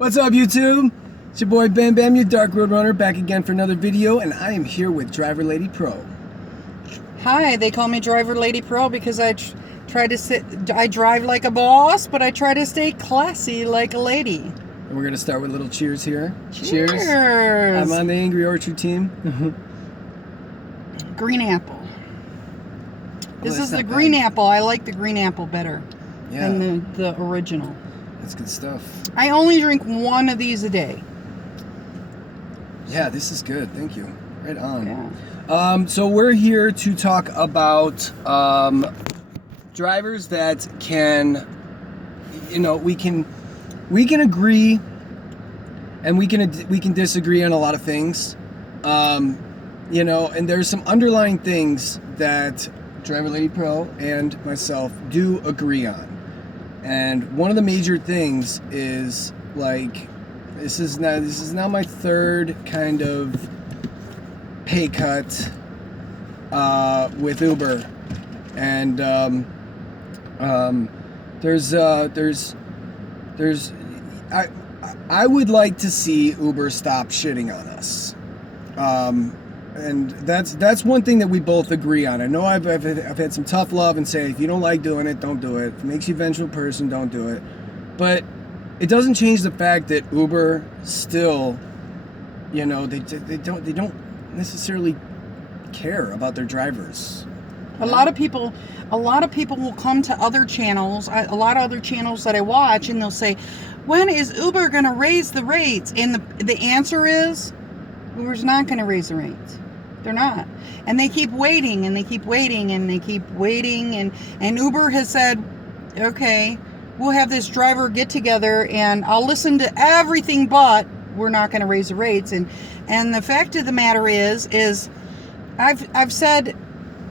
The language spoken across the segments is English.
What's up, YouTube? It's your boy Bam Bam, your Dark Road Runner, back again for another video, and I am here with DriverLadyPro. Hi, they call me DriverLadyPro because I drive like a boss, but I try to stay classy like a lady. And we're gonna start with a little cheers here. Cheers! I'm on the Angry Orchard team. Green apple. This Well, is the not green bad. apple. I like the green apple better than the original. That's good stuff. I only drink one of these a day. Yeah, this is good. Thank you. Right on. Yeah. So we're here to talk about drivers that can, we can agree and we can disagree on a lot of things. And there's some underlying things that DriverLadyPro and myself do agree on. And one of the major things is, like, this is now my third kind of pay cut with Uber, and I would like to see Uber stop shitting on us. And that's one thing that we both agree on. I know I've had some tough love and say, if you don't like doing it, don't do it. If it makes you a vengeful person, don't do it. But it doesn't change the fact that Uber still, they don't necessarily care about their drivers. A lot of people will come to other channels, a lot of other channels that I watch, and they'll say, when is Uber going to raise the rates? And the answer is, Uber's not going to raise the rates. They're not. And they keep waiting, and they keep waiting, and they keep waiting. And Uber has said, okay, we'll have this driver get together, and I'll listen to everything, but we're not going to raise the rates. And the fact of the matter is I've said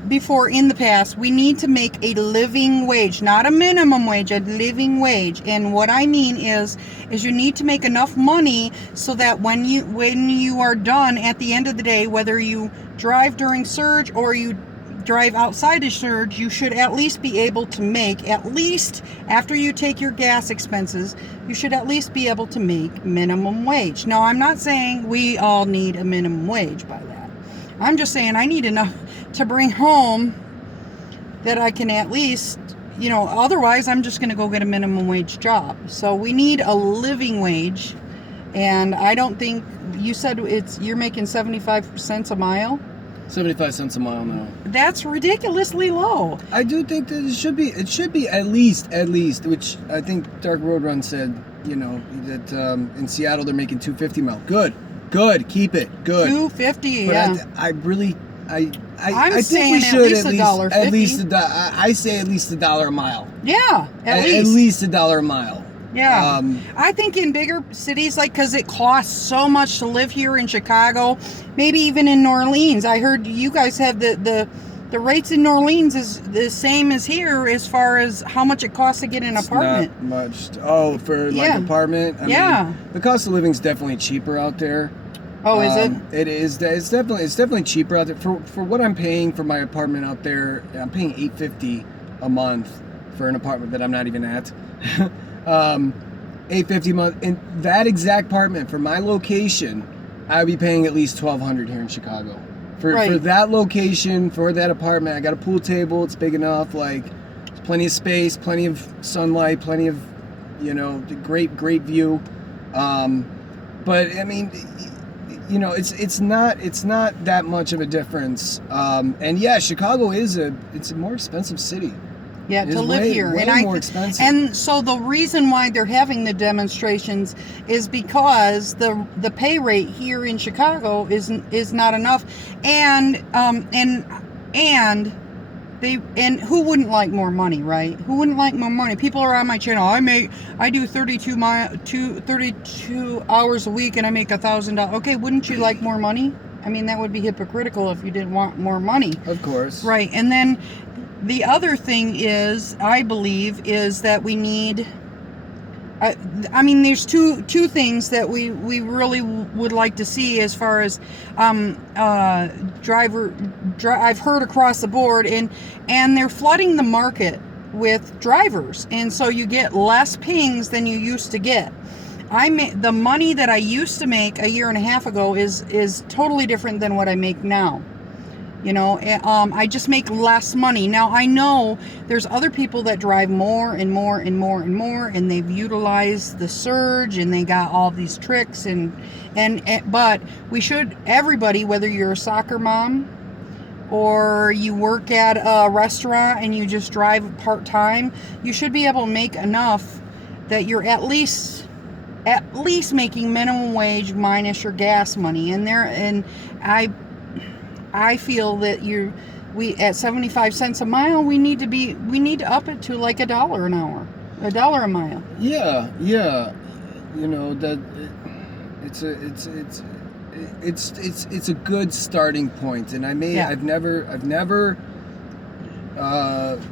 before in the past, we need to make a living wage, not a minimum wage, a living wage. And what I mean is you need to make enough money so that when you are done at the end of the day, whether you drive during surge or you drive outside of surge, you should at least be able to make, at least after you take your gas expenses, you should at least be able to make minimum wage. Now, I'm not saying we all need a minimum wage by that. I'm just saying I need enough to bring home that I can at least, otherwise I'm just going to go get a minimum wage job. So we need a living wage. And I don't think, you said you're making 75 cents a mile? 75 cents a mile now. That's ridiculously low. I do think that it should be at least, which I think Dark Road Run said, that in Seattle they're making $2.50 a mile. Good, keep it, good. $2.50, but yeah. I think we should at least I say at least $1 a mile. Yeah, at least. At least $1 a mile. Yeah. I think in bigger cities, because it costs so much to live here in Chicago, maybe even in New Orleans. I heard you guys have the rates in New Orleans is the same as here as far as how much it costs to get an apartment. Not much. Oh, for like apartment? I mean, the cost of living is definitely cheaper out there. Oh, is it? It is. It's definitely cheaper out there. For what I'm paying for my apartment out there, I'm paying $850 a month for an apartment that I'm not even at. $850 a month. In that exact apartment for my location, I would be paying at least $1,200 here in Chicago. For that location, for that apartment, I got a pool table. It's big enough. Like, there's plenty of space, plenty of sunlight, plenty of, great view. But I mean, it's not that much of a difference. And yeah, Chicago it's a more expensive city. Yeah, to live here. Way more expensive. And so the reason why they're having the demonstrations is because the pay rate here in Chicago is not enough. And who wouldn't like more money, right? Who wouldn't like more money? People are on my channel. I do 32 hours a week and I make $1,000. Okay, wouldn't you like more money? I mean, that would be hypocritical if you didn't want more money. Of course. Right. And then the other thing is, I believe, is that we need, there's two things that we really would like to see as far as I've heard across the board, and they're flooding the market with drivers, and so you get less pings than you used to get. the money that I used to make a year and a half ago is totally different than what I make now. You know, I just make less money. Now, I know there's other people that drive more and more and more and more, and they've utilized the surge, and they got all these tricks, but we should, everybody, whether you're a soccer mom or you work at a restaurant and you just drive part-time, you should be able to make enough that you're at least making minimum wage minus your gas money. And I feel that we at 75 cents a mile, we need to up it to like $1 an hour, $1 a mile. Yeah. You know, that it's a good starting point. And I've never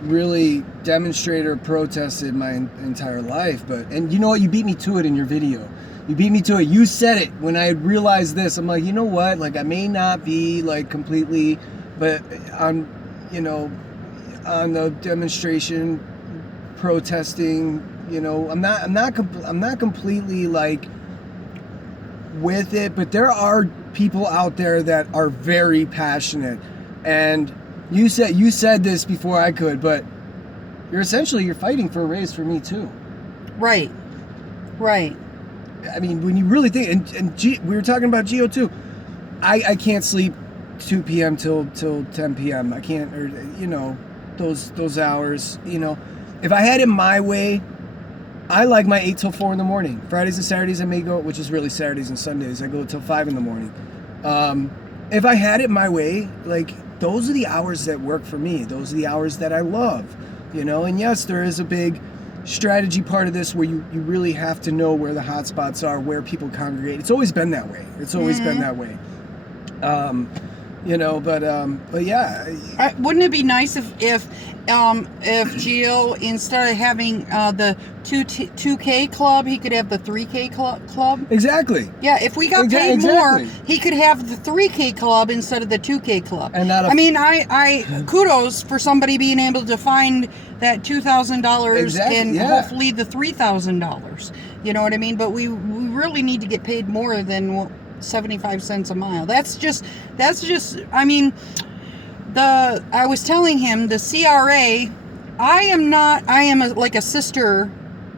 really demonstrated or protested my entire life, and you know what, you beat me to it in your video. You beat me to it. You said it when I realized this. I'm like, you know what? Like, I may not be like completely, but on the demonstration, protesting, you know, I'm not completely like with it. But there are people out there that are very passionate, and you said this before I could, but you're fighting for a raise for me too. Right. I mean, when you really think, we were talking about Geo too. I can't sleep 2 p.m. till 10 p.m. I can't, or you know, those hours. You know, if I had it my way, I like my 8 till 4 in the morning. Fridays and Saturdays I may go, which is really Saturdays and Sundays, I go till 5 in the morning. If I had it my way, like, those are the hours that work for me. Those are the hours that I love. You know, and yes, there is a big strategy part of this where you really have to know where the hot spots are, where people congregate. It's always been that way. Been that way. You know, but yeah. Wouldn't it be nice if Gio, instead of having the 2K club, he could have the 3K club? Exactly. Yeah, if we got paid more, he could have the 3K club instead of the 2K club. And I kudos for somebody being able to find that $2,000 and hopefully the $3,000. You know what I mean? But we really need to get paid more than 75 cents a mile. That's just I mean, I was telling him the CRA, I am like a sister,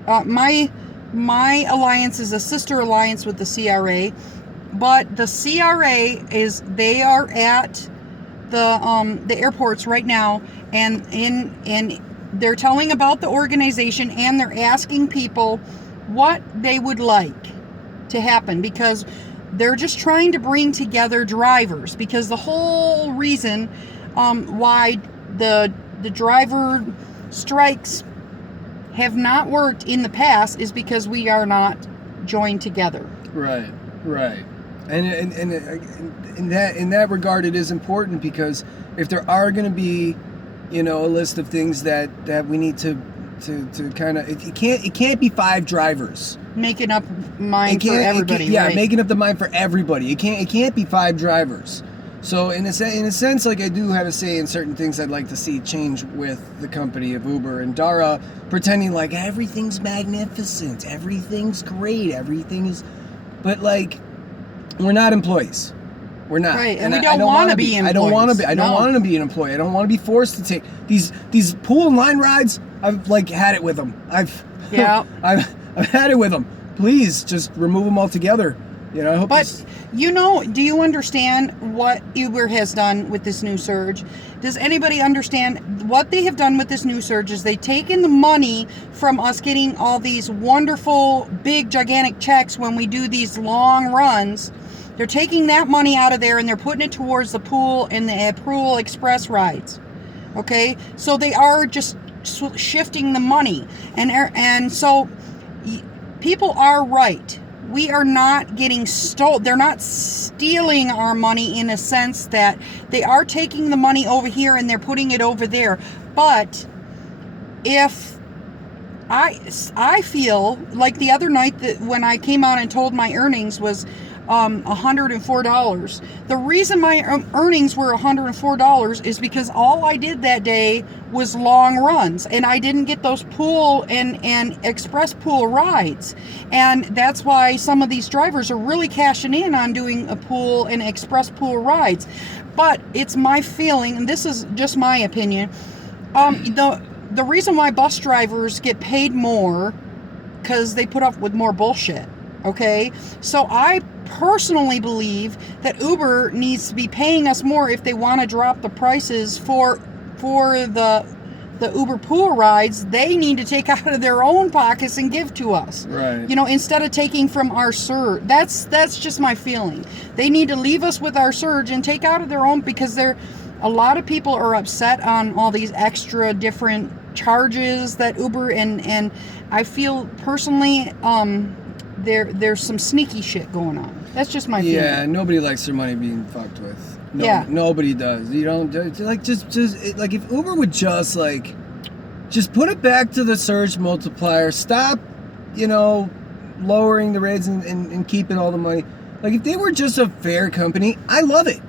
my alliance is a sister alliance with the CRA, but the CRA they are at the airports right now, and they're telling about the organization, and they're asking people what they would like to happen, because they're just trying to bring together drivers, because the whole reason why the driver strikes have not worked in the past is because we are not joined together. Right. And in that regard, it is important, because if there are going to be, you know, a list of things that we need to kind of, it can't be 5 drivers making up mind for everybody. Right? Making up the mind for everybody. It can't be 5 drivers. So in a sense, like, I do have a say in certain things I'd like to see change with the company of Uber, and Dara pretending like everything's magnificent, everything's great, but like, we're not employees. We're not. Right, and we don't want to be employees. I don't want to be an employee. I don't want to be forced to take these pool and line rides. I've like had it with them. I've had it with them. Please just remove them altogether. You know, I hope. But you know, do you understand what Uber has done with this new surge? Does anybody understand what they have done with this new surge? Is they've taken the money from us getting all these wonderful, big, gigantic checks when we do these long runs. They're taking that money out of there and they're putting it towards the pool and the Pool Express rides. Okay, so they are just shifting the money, and so people are right. We are not getting stolen. They're not stealing our money, in a sense that they are taking the money over here and they're putting it over there. But if I feel like the other night that when I came out and told my earnings was $104. The reason my earnings were $104 is because all I did that day was long runs, and I didn't get those pool and express pool rides. And that's why some of these drivers are really cashing in on doing a pool and express pool rides. But it's my feeling, and this is just my opinion, the reason why bus drivers get paid more, because they put up with more bullshit. Okay, so I personally believe that Uber needs to be paying us more if they want to drop the prices for the Uber pool rides. They need to take out of their own pockets and give to us. Right. You know, instead of taking from our surge. That's just my feeling. They need to leave us with our surge and take out of their own, because a lot of people are upset on all these extra different charges that Uber and I feel personally there's some sneaky shit going on. That's just my feeling. Yeah, nobody likes their money being fucked with. No, nobody does. You don't like just like if Uber would just put it back to the surge multiplier. Stop, lowering the rates and keeping all the money. Like if they were just a fair company, I love it.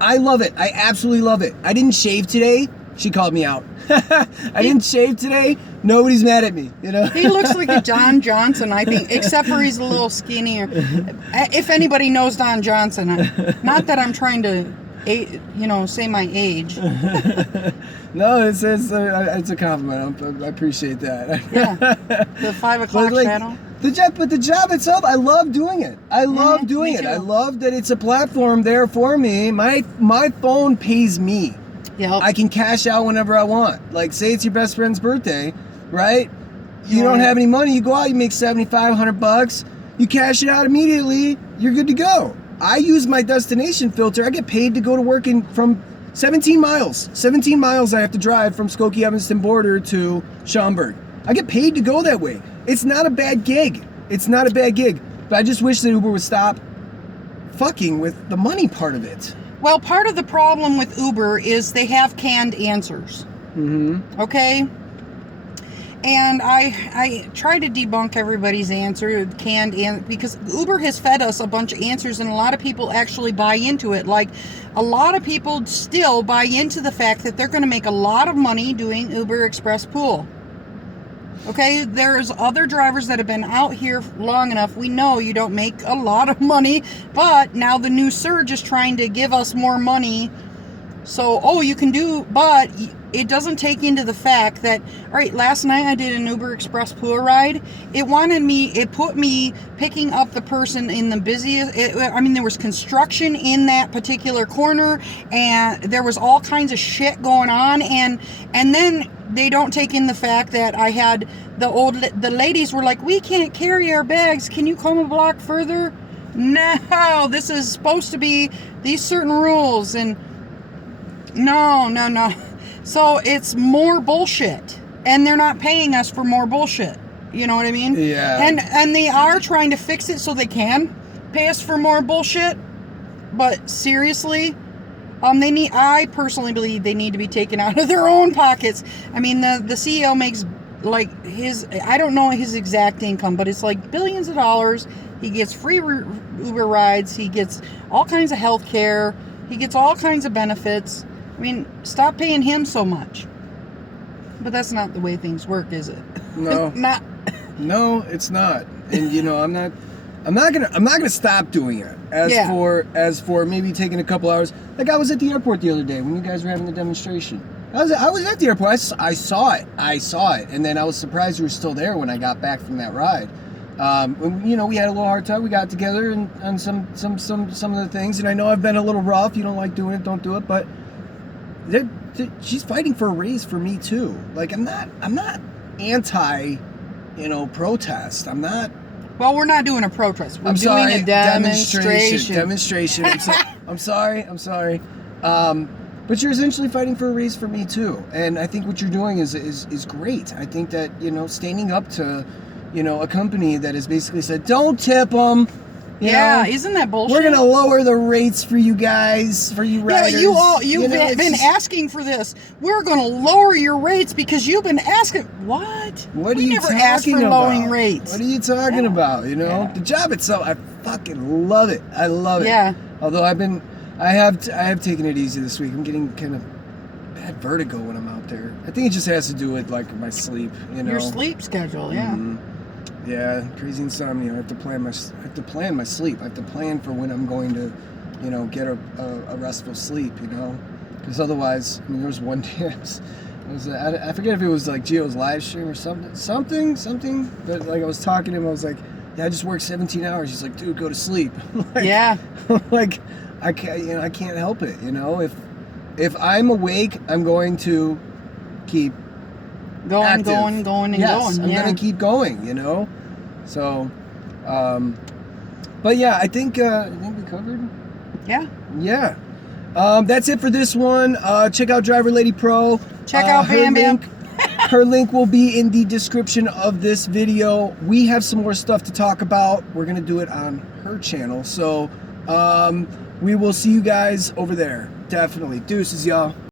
I absolutely love it. I didn't shave today. She called me out. I didn't shave today. Nobody's mad at me, He looks like a Don Johnson, I think, except for he's a little skinnier. If anybody knows Don Johnson, not that I'm trying to, say my age. No, it's a compliment. I appreciate that. Yeah, the 5 o'clock shadow. The job itself, I love doing it. I love doing it. I love that it's a platform there for me. My phone pays me. Yep. I can cash out whenever I want. Like, say it's your best friend's birthday, right? You don't have any money. You go out, you make $75-$100. You cash it out immediately. You're good to go. I use my destination filter. I get paid to go to work from 17 miles. 17 miles I have to drive from Skokie-Evanston border to Schaumburg. I get paid to go that way. It's not a bad gig. But I just wish that Uber would stop fucking with the money part of it. Well, part of the problem with Uber is they have canned answers. Mm-hmm. Okay? And I try to debunk everybody's answer, because Uber has fed us a bunch of answers, and a lot of people actually buy into it. Like, a lot of people still buy into the fact that they're going to make a lot of money doing Uber Express Pool. Okay, there's other drivers that have been out here long enough. We know you don't make a lot of money, but now the new surge is trying to give us more money. So, you can do, but it doesn't take into the fact that, all right, last night I did an Uber Express pool ride. It put me picking up the person in the busiest, there was construction in that particular corner, and there was all kinds of shit going on, and then they don't take in the fact that I had the ladies were like, we can't carry our bags. Can you come a block further? No, this is supposed to be these certain rules, and no. So it's more bullshit, and they're not paying us for more bullshit. You know what I mean? Yeah. And they are trying to fix it so they can pay us for more bullshit. But seriously, I personally believe they need to be taken out of their own pockets. I mean, the CEO makes I don't know his exact income, but it's like billions of dollars. He gets free Uber rides. He gets all kinds of health care. He gets all kinds of benefits. I mean, stop paying him so much. But that's not the way things work, is it? No. No, it's not. And I'm not gonna stop doing it. As for maybe taking a couple hours. Like I was at the airport the other day when you guys were having the demonstration. I was at the airport. I saw it, and then I was surprised you were still there when I got back from that ride. We had a little hard time. We got together on some of the things, and I know I've been a little rough. You don't like doing it, don't do it. But she's fighting for a raise for me too. Like I'm not anti, protest. I'm not. Well, we're not doing a protest. We're doing a demonstration. Demonstration. I'm sorry. But you're essentially fighting for a raise for me too, and I think what you're doing is great. I think that standing up to, a company that has basically said don't tip them, Yeah, isn't that bullshit? We're gonna lower the rates for you guys, for you riders. Yeah, you've been asking for this. We're gonna lower your rates because you've been asking. What? What are we you never talking asked for about? lowering rates. What are you talking about? You know, Yeah. the job itself, I fucking love it. I love it. Yeah. Although I have taken it easy this week. I'm getting kind of bad vertigo when I'm out there. I think it just has to do with like my sleep. You know, Your sleep schedule. Yeah. Mhm. Yeah, crazy insomnia. I have to plan my sleep. I have to plan for when I'm going to, you know, get a restful sleep. You know, because otherwise, I mean, there was one day I forget if it was like Gio's live stream or something. But like I was talking to him, I was like, yeah, I just worked 17 hours. He's like, dude, go to sleep. Like, Yeah. like I can't help it. You know, if I'm awake, I'm going to keep going, going, and yes, going. I'm gonna keep going, you know. So, but yeah, I think we covered. Yeah. Yeah. That's it for this one. Check out DriverLadyPro. Check out Bam Bam. Her link will be in the description of this video. We have some more stuff to talk about. We're gonna do it on her channel. So, we will see you guys over there. Definitely. Deuces, y'all.